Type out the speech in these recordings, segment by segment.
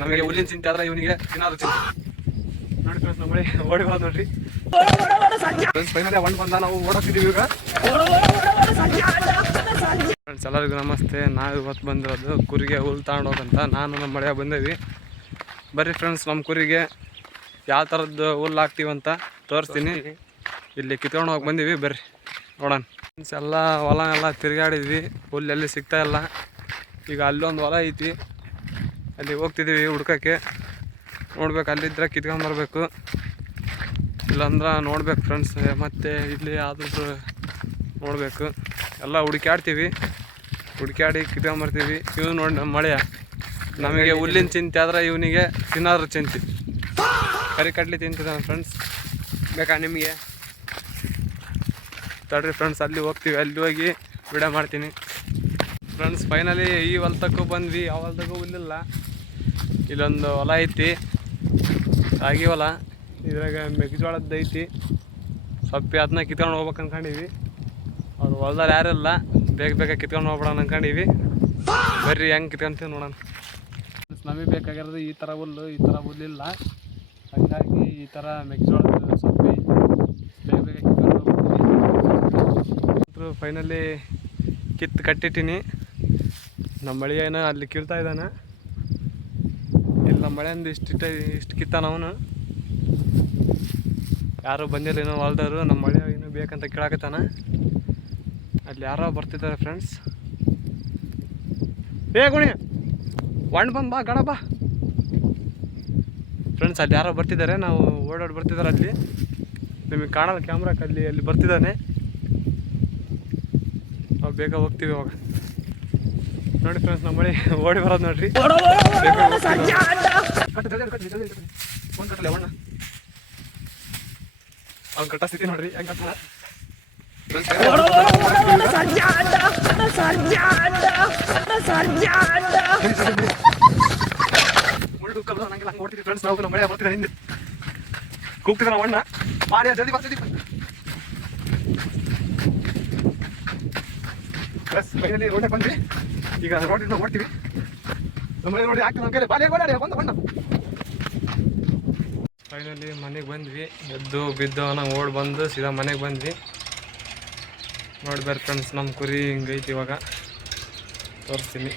ನಮಗೆ ಹುಲ್ಲಿನ ಚಿಂತೆ ಆದ್ರೆ ಇವನಿಗೆ ಏನಾದ್ರು ಚಿಂತೆ. ನೋಡಿ ಬಂದ್, ನಾವು ಈಗ. ಎಲ್ಲರಿಗೂ ನಮಸ್ತೆ. ನಾವು ಇವತ್ತು ಬಂದಿರೋದು ಕುರಿಗೆ ಹುಲ್ ತಗೊಂಡು ಹೋಗಂತ ನಾನು ನಮ್ಮ ಮಳೆಯ ಬಂದೇವಿ ಬರ್ರಿ ಫ್ರೆಂಡ್ಸ್ ನಮ್ಮ ಕುರಿಗೆ ಯಾವ ಥರದ್ದು ಹುಲ್ಲು ಹಾಕ್ತೀವಂತ ತೋರಿಸ್ತೀನಿ. ಇಲ್ಲಿ ಕಿತ್ಕೊಂಡು ಹೋಗಿ ಬಂದೀವಿ, ಬರ್ರಿ. ನೋಡೋಣ. ಫ್ರೆಂಡ್ಸ್ ಎಲ್ಲ ಹೊಲ ಎಲ್ಲ ತಿರುಗಾಡಿದ್ವಿ. ಹುಲ್ಲು ಎಲ್ಲಿ ಸಿಗ್ತಾ ಇಲ್ಲ. ಈಗ ಅಲ್ಲೊಂದು ಹೊಲ ಐತಿ. ಅಲ್ಲಿ ಹೋಗ್ತಿದ್ದೀವಿ ಹುಡ್ಕಕ್ಕೆ. ನೋಡ್ಬೇಕು ಅಲ್ಲಿದ್ದರೆ ಕಿತ್ಕೊಂಬರ್ಬೇಕು ಇಲ್ಲಾಂದ್ರೆ ನೋಡ್ಬೇಕು ಫ್ರೆಂಡ್ಸ್ ಮತ್ತೆ ಇಲ್ಲಿ ಆದ್ರೂ ನೋಡಬೇಕು. ಎಲ್ಲ ಹುಡುಕ್ಯಾಡ್ತೀವಿ. ಹುಡುಕ್ಯಾಡಿ ಕಿತ್ಕೊಂಬರ್ತೀವಿ ಇವ್ನು ನೋಡಿ, ನಮ್ಮ ಮಳೆಯ. ನಮಗೆ ಹುಲ್ಲಿನ ಚಿಂತೆ ಆದ್ರೆ ಇವನಿಗೆ ತಿನ್ನಾದ್ರೂ ಚಿಂತೆ. ಕರಿ ಕಡ್ಲಿ ತಿಂತಿದ್ದಾನೆ ಫ್ರೆಂಡ್ಸ್ ಬೇಕಾ ನಿಮಗೆ? ತಡ್ರಿ ಫ್ರೆಂಡ್ಸ್ ಅಲ್ಲಿ ಹೋಗ್ತೀವಿ. ಅಲ್ಲಿ ಹೋಗಿ ವಿಡಿಯೋ ಮಾಡ್ತೀನಿ. ಫ್ರೆಂಡ್ಸ್ ಫೈನಲಿ ಈ ಹೊಲ್ತಕ್ಕೂ ಬಂದ್ವಿ. ಯಾವ ಹೊಲ್ತಕ್ಕೂ ಹುಲ್ಲಿಲ್ಲ ಇಲ್ಲೊಂದು ಹೊಲ ಐತಿ. ರಾಗಿ ಹೊಲ. ಇದ್ರಾಗ ಮೆಕ್ಕೆಜೋಳದ್ದು ಐತಿ. ಸೊಪ್ಪಿ ಅದನ್ನ ಕಿತ್ಕೊಂಡು ಹೋಗ್ಬೇಕು ಅನ್ಕೊಂಡಿವಿ ಅವ್ರು ಹೊಲ್ದಲ್ಲಿ ಯಾರಿಲ್ಲ ಬೇಗ ಬೇಗ ಕಿತ್ಕೊಂಡು ಹೋಗ್ಬಿಡೋಣ ಅನ್ಕೊಂಡಿವಿ ಬರ್ರಿ, ಹೆಂಗೆ ಕಿತ್ಕೊಂತೀವಿ ನೋಡೋಣ. ನಮಗೆ ಬೇಕಾಗಿರೋದು ಈ ಥರ ಹುಲ್ಲು, ಈ ಥರ ಹುಲ್ಲಿಲ್ಲ ಹಾಗಾಗಿ ಈ ಥರ ಮೆಕ್ಕೆಜೋಳದ ಸೊಪ್ಪಿ ಬೇಗ ಬೇಗ ಕಿತ್ಕೊಂಡು ಹೋಗ್ಬಿಡ್ತೀವಿ ಫೈನಲಿ ಕಿತ್ತು ಕಟ್ಟಿಟ್ಟಿನಿ ನಮ್ಮ ಮಳೆ ಏನೋ ಅಲ್ಲಿ ಕೀಳ್ತಾ ಇದ್ದಾನೆ. ಇಲ್ಲಿ ನಮ್ಮ ಮಳೆಯಿಂದ ಇಷ್ಟು ಇಷ್ಟ ಇಷ್ಟು ಕಿತ್ತಾನ ಅವನು. ಯಾರು ಬಂದಿಲ್ಲ ಏನೋ ಹೊಲ್ದವರು, ನಮ್ಮ ಮಳೆ ಇನ್ನೂ ಬೇಕಂತ ಕೇಳಾಕತ್ತಾನ. ಅಲ್ಲಿ ಯಾರೋ ಬರ್ತಿದ್ದಾರೆ ಫ್ರೆಂಡ್ಸ್ ಏ ಗುಣಿ ಒಣ್ ಬಂದ್ ಬಾ ಗಡ ಬಾ. ಫ್ರೆಂಡ್ಸ್ ಅಲ್ಲಿ ಯಾರೋ ಬರ್ತಿದ್ದಾರೆ, ನಾವು ಓಡಾಡಿ ಬರ್ತಿದ್ದಾರೆ ಅಲ್ಲಿ. ನಿಮಗೆ ಕಾಣಲ್ಲ ಕ್ಯಾಮ್ರಾಕ್ಕೆ ಅಲ್ಲಿ ಅಲ್ಲಿ ಬರ್ತಿದ್ದಾನೆ. ನಾವು ಬೇಗ ಹೋಗ್ತೀವಿ ಅವಾಗ ನೋಡಿ ಫ್ರೆಂಡ್ಸ್ ನಮ್ಮ ಮಳೆ ಓಡಿ ಬರೋದು ನೋಡ್ರಿ. ಅವ್ನು ಕಟ್ಟ ಸ್ಥಿತಿ ನೋಡ್ರಿ, ಹೆಂಗ್ ಫ್ರೆಂಡ್ಸ್ ನಾವು ಅವಣ್ಣ ಮಾಡಿ ಜಲ್ದಿ ಬಾ. ಫೈನಲಿ ರೋಡಿಗೆ ಬಂದ್ವಿ. ಈಗ ರೋಡಿಂದ ಓಡ್ತೀವಿ. ಹಾಕಿ ನಮ್ಮ ಕೈಲಿ. ಓಡಾಡಿ, ಬಂದು ಬಂದು. ಫೈನಲಿ ಮನೆಗೆ ಬಂದ್ವಿ. ಎದ್ದು, ಬಿದ್ದು ನಾವು ಓಡ್ ಬಂದು ಸೀದಾ ಮನೆಗೆ ಬಂದ್ವಿ. ನೋಡಿ ಬರ್ರಿ ಫ್ರೆಂಡ್ಸ್ ನಮ್ಮ ಕುರಿ ಹಿಂಗೈತಿ ಇವಾಗ. ತೋರಿಸ್ತೀನಿ.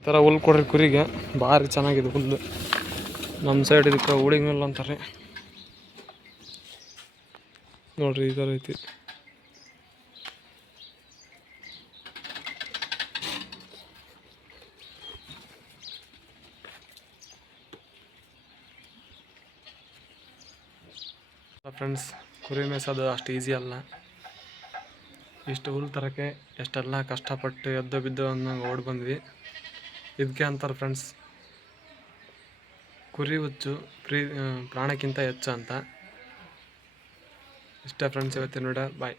ಈ ಥರ ಹುಲ್ ಕೊಡ್ರಿ ಕುರಿಗೆ. ಭಾರಿ ಚೆನ್ನಾಗಿದೆ ಹುಲ್ಲು. ನಮ್ಮ ಸೈಡ್ ಇದಕ್ಕೆ ಹುಳಿಗ ಮೇಲೆ ಅಂತಾರೆ. ನೋಡ್ರಿ ಈ ಥರ ಐತಿ. ಫ್ರೆಂಡ್ಸ್ ಕುರಿ ಮೇಯಿಸೋದು ಅಷ್ಟು ಈಸಿ ಅಲ್ಲ. ಇಷ್ಟು ಹುಲ್ ತರೋಕ್ಕೆ ಎಷ್ಟೆಲ್ಲ ಕಷ್ಟಪಟ್ಟು ಎದ್ದು ಬಿದ್ದು ಅನ್ನಂಗೆ ಓಡಿ ಬಂದ್ವಿ. ಇದಕ್ಕೆ ಅಂತಾರೆ ಫ್ರೆಂಡ್ಸ್ ಕುರಿ ಹುಚ್ಚು ಪ್ರೀ ಪ್ರಾಣಕ್ಕಿಂತ ಹೆಚ್ಚು ಅಂತ. ಇಷ್ಟೇ ಫ್ರೆಂಡ್ಸ್ ಇವತ್ತಿನ ನೋಡ ಬಾಯ್